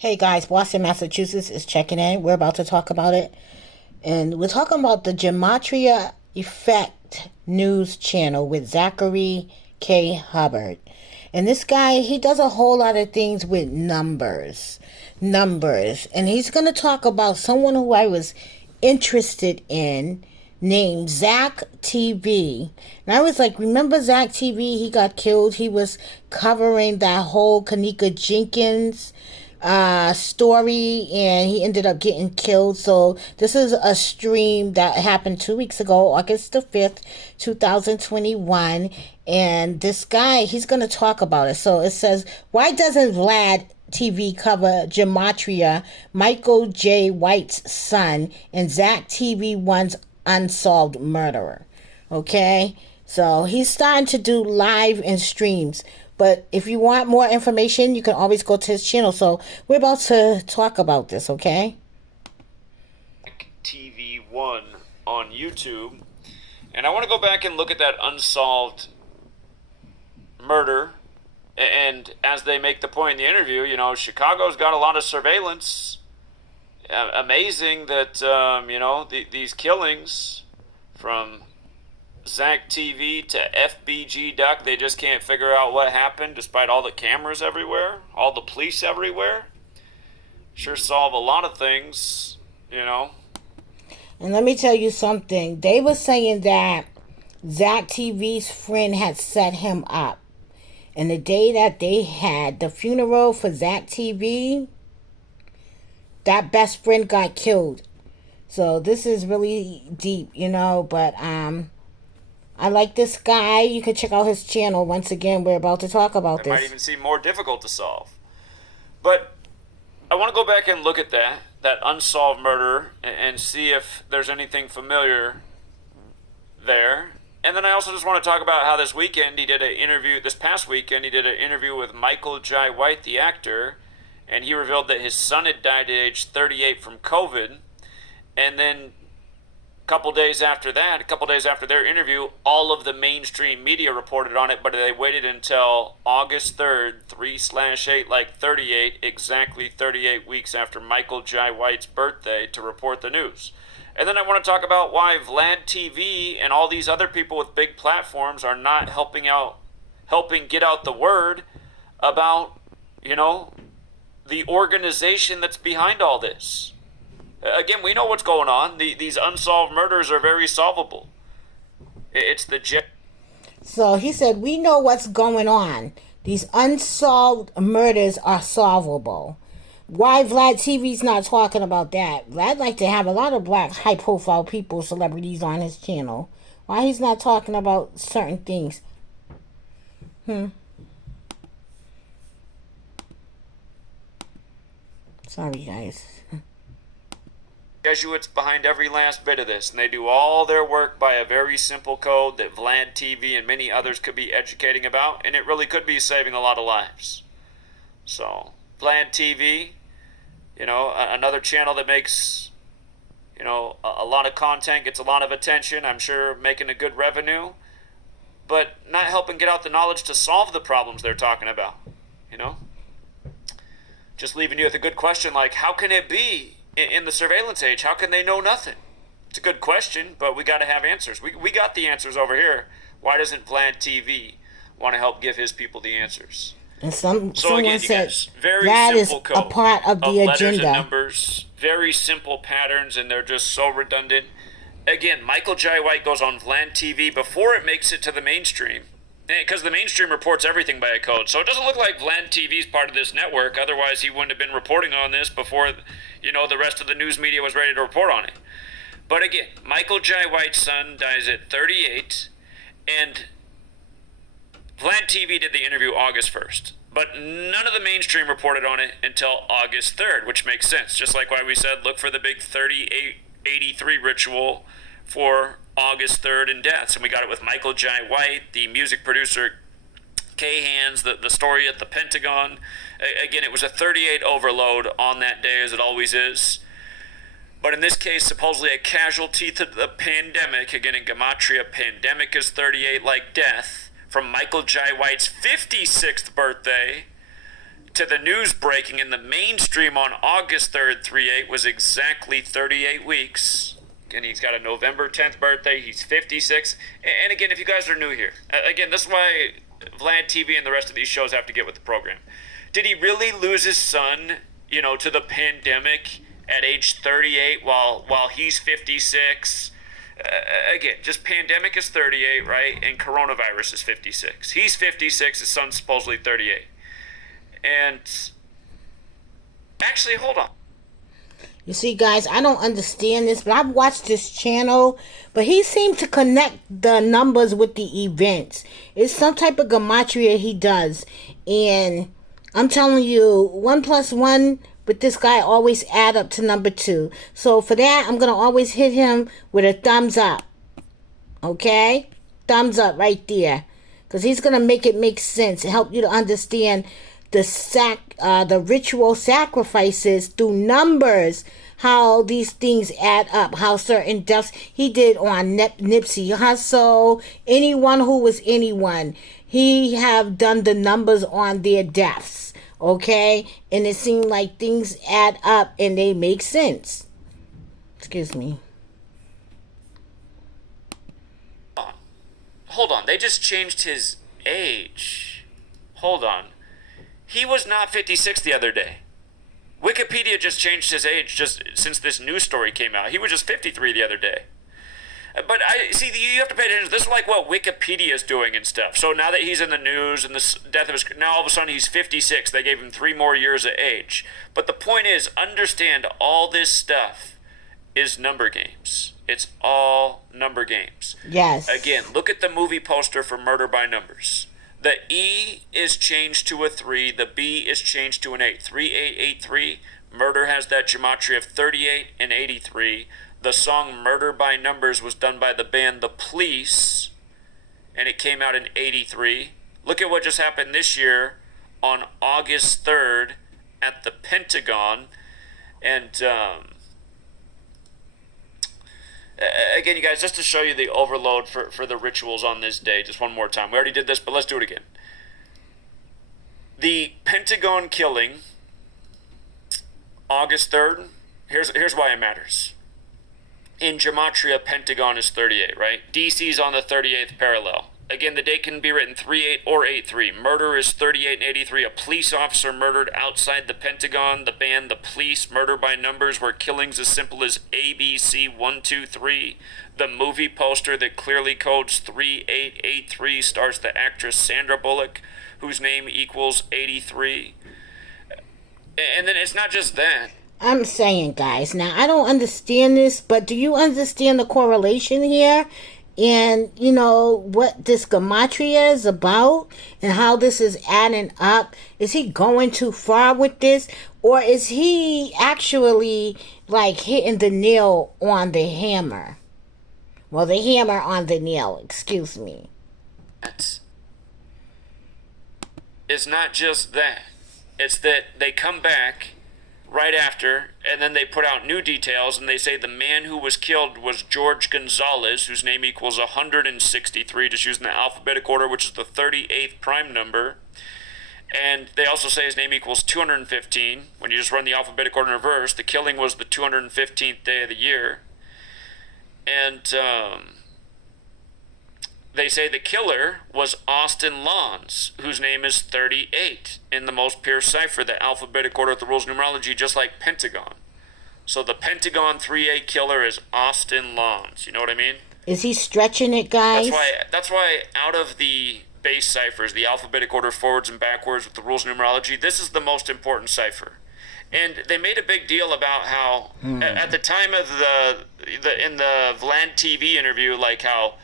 Hey guys, Boston, Massachusetts is checking in. We're about to talk about it. And we're talking about the Gematria Effect news channel with Zachary K Hubbard. And this guy, he does a whole lot of things with numbers. Numbers. And he's going to talk about someone who I was interested in named ZackTV. And I was like, remember ZackTV? He got killed. He was covering that whole Kanika Jenkins story, and he ended up getting killed. So this is a stream that happened 2 weeks ago, August the 5th, 2021. And this guy, he's going to talk about it. So it says, why doesn't Vlad TV cover Gematria, Michael J. White's son, and ZackTV1's unsolved murderer? Okay, so he's starting to do live and streams. But if you want more information, you can always go to his channel. So we're about to talk about this, okay? ZackTV1 on YouTube. And I want to go back and look at that unsolved murder. And as they make the point in the interview, you know, Chicago's got a lot of surveillance. Amazing that, these killings from ZackTV to FBG Duck, they just can't figure out what happened despite all the cameras everywhere, all the police everywhere. Sure solve a lot of things, you know. And let me tell you something. They were saying that ZackTV's friend had set him up. And the day that they had the funeral for ZackTV, that best friend got killed. So this is really deep, you know, but I like this guy. You can check out his channel. Once again, we're about to talk about It this. might even seem more difficult to solve. But I want to go back and look at that unsolved murder, and see if there's anything familiar there. And then I also just want to talk about how this past weekend, he did an interview with Michael J. White, the actor, and he revealed that his son had died at age 38 from COVID. And then a couple days after their interview, all of the mainstream media reported on it, but they waited until August 3rd, 3/8, like 38, exactly 38 weeks after Michael J. White's birthday, to report the news. And then I want to talk about why Vlad TV and all these other people with big platforms are not helping get out the word about, the organization that's behind all this. Again, we know what's going on. These unsolved murders are very solvable. It's the So he said, we know what's going on. These unsolved murders are solvable. Why Vlad TV's not talking about that? Vlad like to have a lot of black high-profile people, celebrities on his channel. Why he's not talking about certain things? Sorry, guys. Jesuits behind every last bit of this, and they do all their work by a very simple code that Vlad TV and many others could be educating about, and it really could be saving a lot of lives. So, Vlad TV, another channel that makes, a lot of content, gets a lot of attention, I'm sure making a good revenue, but not helping get out the knowledge to solve the problems they're talking about, Just leaving you with a good question like, how can it be in the surveillance age? How can they know nothing? It's a good question, but we got to have answers. We got the answers over here. Why doesn't Vlad TV want to help give his people the answers? And So someone again, you said guys, very that is simple a code part of the letters and agenda. numbers, very simple patterns, and they're just so redundant. Again, Michael J. White goes on Vlad TV before it makes it to the mainstream, because the mainstream reports everything by a code. So it doesn't look like Vlad TV's part of this network. Otherwise, he wouldn't have been reporting on this before, the rest of the news media was ready to report on it. But again, Michael J. White's son dies at 38, and Vlad TV did the interview August 1st. But none of the mainstream reported on it until August 3rd, which makes sense. Just like why we said, look for the big 3883 ritual for August 3rd and deaths. And we got it with Michael J. White, the music producer K-Hands, the story at the Pentagon. Again, it was a 38 overload on that day, as it always is. But in this case, supposedly a casualty to the pandemic. Again, in Gematria, pandemic is 38 like death. From Michael J. White's 56th birthday to the news breaking in the mainstream on August 3rd, 3/8 was exactly 38 weeks. And he's got a November 10th birthday. He's 56. And again, if you guys are new here, again, this is why Vlad TV and the rest of these shows have to get with the program. Did he really lose his son, to the pandemic at age 38 while he's 56? Again, just pandemic is 38, right? And coronavirus is 56. He's 56. His son's supposedly 38. And actually, hold on. You see, guys, I don't understand this, but I've watched this channel, but he seemed to connect the numbers with the events. It's some type of gematria he does. And I'm telling you, 1 + 1 with this guy always add up to number 2. So for that, I'm going to always hit him with a thumbs up. Okay? Thumbs up right there. Because he's going to make it make sense and help you to understand the ritual sacrifices through numbers, how these things add up, how certain deaths he did on Nipsey Hussle, anyone who was anyone, he have done the numbers on their deaths, okay? And it seemed like things add up and they make sense. Excuse me. Hold on, they just changed his age. Hold on. He was not 56 the other day. Wikipedia just changed his age just since this news story came out. He was just 53 the other day. But you have to pay attention. This is like what Wikipedia is doing and stuff. So now that he's in the news and the death of his, now all of a sudden he's 56. They gave him 3 more years of age. But the point is, understand all this stuff is number games. It's all number games. Yes. Again, look at the movie poster for Murder by Numbers. The E is changed to a 3. The B is changed to an 8. 3883. Murder has that gematria of 38 and 83. The song Murder by Numbers was done by the band The Police, and it came out in 83. Look at what just happened this year on August 3rd at the Pentagon. And again, you guys, just to show you the overload for the rituals on this day, just one more time. We already did this, but let's do it again. The Pentagon killing, August 3rd, here's why it matters. In Gematria, Pentagon is 38, right? DC's on the 38th parallel. Again, the date can be written 38 or 83. Murder is 38 and 83. A police officer murdered outside the Pentagon. The band The Police, Murder by Numbers, where killings as simple as ABC 123. The movie poster that clearly codes 3883 stars the actress Sandra Bullock, whose name equals 83. And then it's not just that. I'm saying, guys, now I don't understand this, but do you understand the correlation here? And, what this gematria is about and how this is adding up? Is he going too far with this? Or is he actually, hitting the nail on the hammer? Well, the hammer on the nail, excuse me. It's not just that. It's that they come back right after, and then they put out new details, and they say the man who was killed was George Gonzalez, whose name equals 163, just using the alphabetic order, which is the 38th prime number. And they also say his name equals 215. When you just run the alphabetic order in reverse, the killing was the 215th day of the year. And they say the killer was Austin Lawns, whose name is 38 in the most pure cipher, the alphabetic order of the rules of numerology, just like Pentagon. So the Pentagon 3A killer is Austin Lawns. You know what I mean? Is he stretching it, guys? That's why out of the base ciphers, the alphabetic order forwards and backwards with the rules of numerology, this is the most important cipher. And they made a big deal about how at the time of in the Vlad TV interview, like how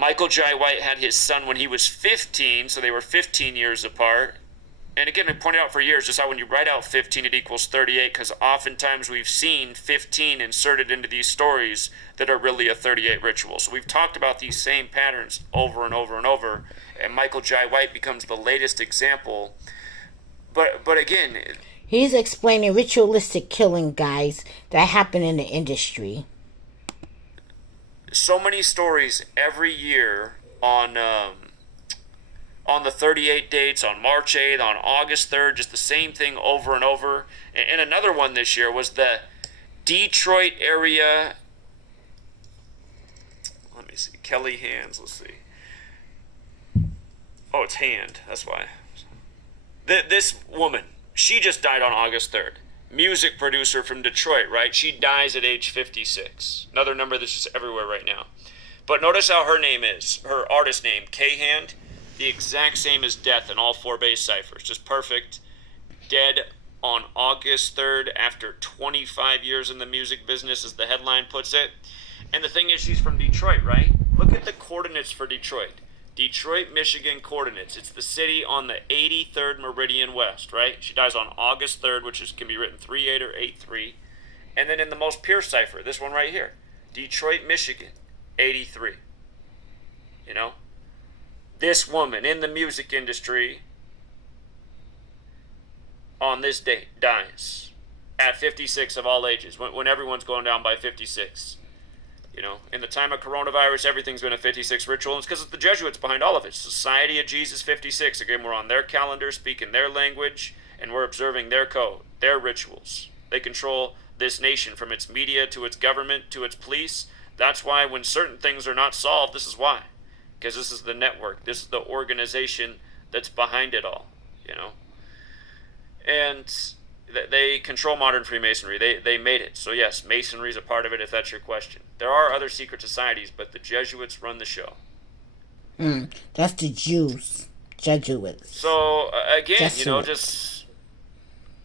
Michael Jai White had his son when he was 15, so they were 15 years apart. And again, I pointed out for years just how when you write out 15, it equals 38, because oftentimes we've seen 15 inserted into these stories that are really a 38 ritual. So we've talked about these same patterns over and over and over, and Michael Jai White becomes the latest example. But again, he's explaining ritualistic killing, guys, that happen in the industry. So many stories every year on on the 38 dates, on March 8th, on August 3rd, just the same thing over and over. And another one this year was the Detroit area. Let me see. Kelly Hands. Let's see. Oh, it's Hand. That's why. This woman, she just died on August 3rd. Music producer from Detroit, right? She dies at age 56. Another number that's just everywhere right now. But notice how her name is. Her artist name, K Hand. The exact same as death in all 4 bass ciphers. Just perfect. Dead on August 3rd after 25 years in the music business, as the headline puts it. And the thing is, she's from Detroit, right? Look at the coordinates for Detroit. Detroit, Michigan coordinates. It's the city on the 83rd meridian west, right? She dies on August 3rd, which can be written 38 or 83. And then in the most pure cipher, this one right here. Detroit, Michigan, 83. You know? This woman in the music industry on this date dies at 56 of all ages, when everyone's going down by 56. You know, in the time of coronavirus, everything's been a 56 ritual, and it's because it's the Jesuits behind all of it. Society of Jesus 56. Again, we're on their calendar, speaking their language, and we're observing their code, their rituals. They control this nation, from its media to its government to its police. That's why when certain things are not solved, this is why. Because this is the network. This is the organization that's behind it all, you know. And they control modern Freemasonry. They made it. So yes, Masonry is a part of it, if that's your question. There are other secret societies, but the Jesuits run the show. That's the Jews. Jesuits. So, again, Jesuits. you know, just...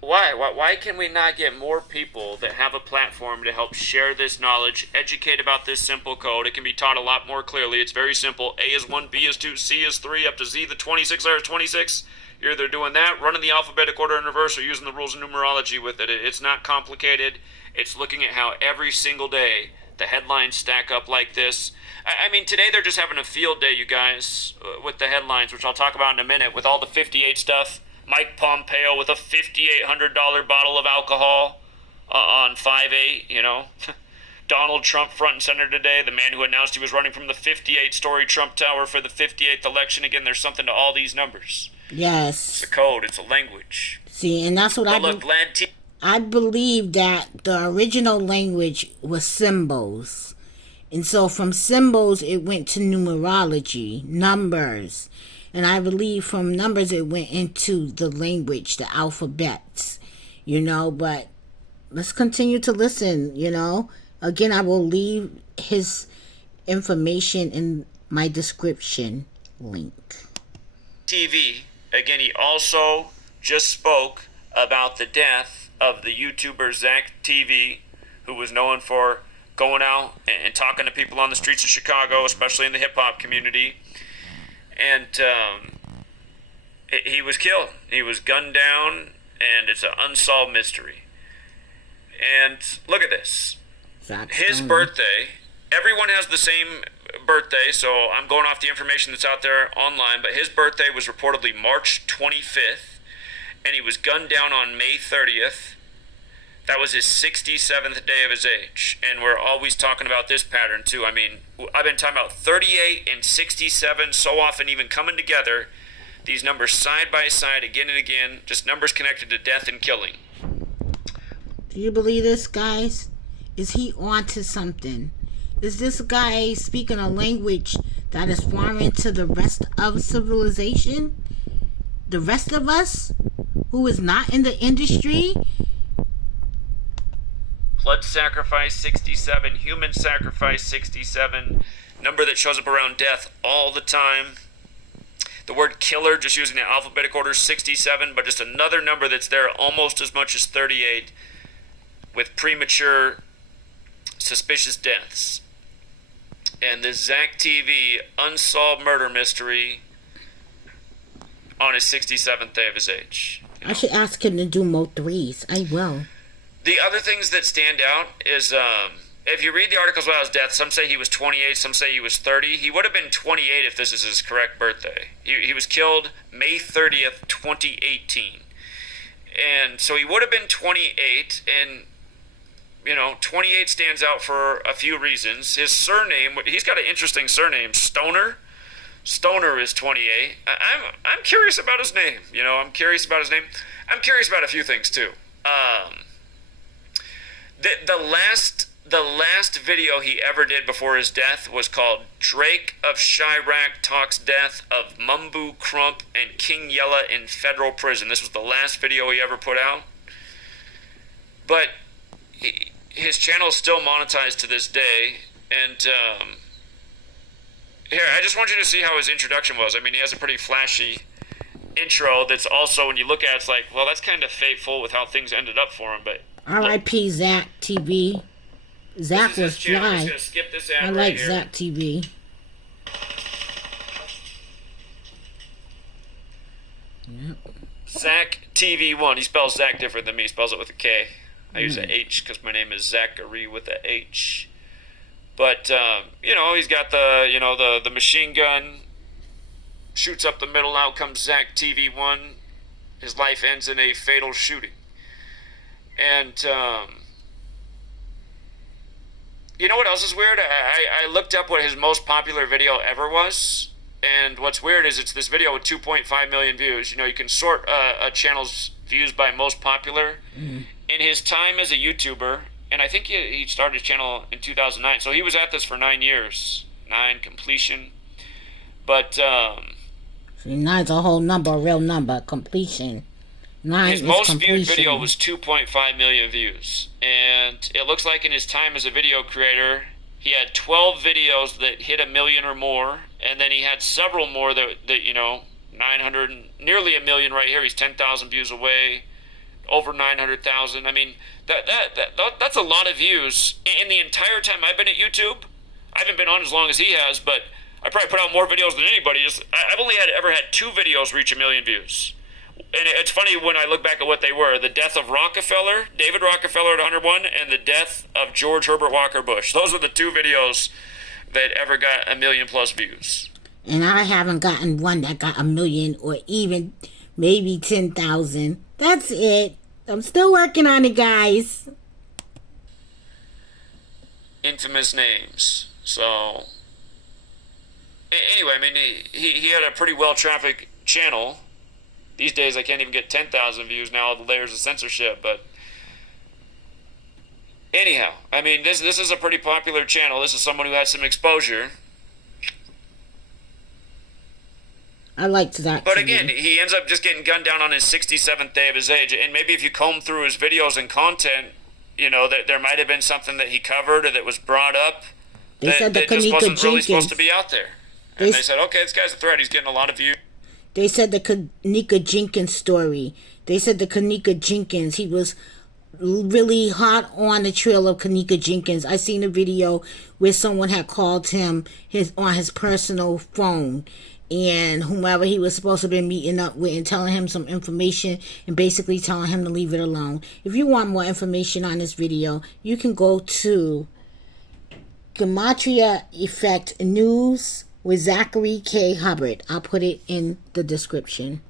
Why can we not get more people that have a platform to help share this knowledge, educate about this simple code? It can be taught a lot more clearly. It's very simple. A is 1, B is 2, C is 3, up to Z the 26 letters 26. You're either doing that, running the alphabetic order in reverse, or using the rules of numerology with it. It's not complicated. It's looking at how every single day the headlines stack up like this. I mean, today they're just having a field day, you guys, with the headlines, which I'll talk about in a minute, with all the 58 stuff. Mike Pompeo with a $5,800 bottle of alcohol on 5/8, you know. Donald Trump front and center today, the man who announced he was running from the 58-story Trump Tower for the 58th election. Again, there's something to all these numbers. Yes. It's a code. It's a language. See, and that's what I believe, that the original language was symbols. And so from symbols, it went to numerology, numbers. And I believe from numbers, it went into the language, the alphabets, you know. But let's continue to listen, you know. Again, I will leave his information in my description link. TV. Again, he also just spoke about the death of the YouTuber ZackTV, who was known for going out and talking to people on the streets of Chicago, especially in the hip-hop community. And he was killed. He was gunned down, and it's an unsolved mystery. And look at this. His birthday, everyone has the same birthday, so I'm going off the information that's out there online, but his birthday was reportedly March 25th, and he was gunned down on May 30th. That was his 67th day of his age, and we're always talking about this pattern too. I mean, I've been talking about 38 and 67 so often, even coming together, these numbers side by side again and again, just numbers connected to death and killing. Do you believe this, guys? Is he on to something? Is this guy speaking a language that is foreign to the rest of civilization? The rest of us who is not in the industry? Blood sacrifice 67, human sacrifice 67, number that shows up around death all the time. The word killer, just using the alphabetic order, 67, but just another number that's there almost as much as 38, with premature, suspicious deaths. And this ZackTV unsolved murder mystery on his 67th day of his age. I should ask him to do more threes. I will. The other things that stand out is, if you read the articles about his death, some say he was 28, some say he was 30. He would have been 28 if this is his correct birthday. He was killed May 30th, 2018. And so he would have been 28, and, you know, 28 stands out for a few reasons. His surname, he's got an interesting surname, Stoner. Stoner is 28. I'm curious about his name. I'm curious about his name. I'm curious about a few things too. The last video he ever did before his death was called Drake of Chirac Talks Death of Mumbu Crump and King Yella in Federal Prison. This was the last video he ever put out. But his channel is still monetized to this day. And here, I just want you to see how his introduction was. I mean, he has a pretty flashy intro that's also, when you look at it, it's like, well, that's kind of fateful with how things ended up for him. But R.I.P. ZackTV. Zach was fly. Skip this ad I like ZackTV. Yep. ZackTv1. He spells Zach different than me. He spells it with a K. I use a H because my name is Zachary with a H. But he's got the machine gun. Shoots up the middle. Out comes ZackTv1. His life ends in a fatal shooting. And you know what else is weird? I looked up what his most popular video ever was, and what's weird is it's this video with 2.5 million views. You can sort a channel's views by most popular. Mm-hmm. In his time as a YouTuber, and I think he started his channel in 2009, so he was at this for 9 years. 9 completion. But see, 9's a whole number, a real number. Completion. 9 his most viewed video was 2.5 million views, and it looks like in his time as a video creator, he had 12 videos that hit 1 million or more, and then he had several more that 900, nearly 1 million right here. He's 10,000 views away, over 900,000. I mean, that's a lot of views in the entire time I've been at YouTube. I haven't been on as long as he has, but I probably put out more videos than anybody. I've only ever had 2 videos reach 1 million views. And it's funny when I look back at what they were. The death of Rockefeller, David Rockefeller at 101, and the death of George Herbert Walker Bush. Those were the 2 videos that ever got 1 million plus views. And I haven't gotten one that got 1 million or even maybe 10,000. That's it. I'm still working on it, guys. Infamous names. So, anyway, I mean, he had a pretty well-trafficked channel. These days, I can't even get 10,000 views now, all the layers of censorship, but anyhow, I mean, this is a pretty popular channel. This is someone who has some exposure. I like that. But again, he ends up just getting gunned down on his 67th day of his age, and maybe if you comb through his videos and content, that there might have been something that he covered or that was brought up that just wasn't really supposed to be out there. And they said, okay, this guy's a threat. He's getting a lot of views. They said the Kanika Jenkins story. They said the Kanika Jenkins, he was really hot on the trail of Kanika Jenkins. I seen a video where someone had called him on his personal phone, and whomever he was supposed to be meeting up with and telling him some information and basically telling him to leave it alone. If you want more information on this video, you can go to Gematria Effect News with Zachary K Hubbard. I'll put it in the description.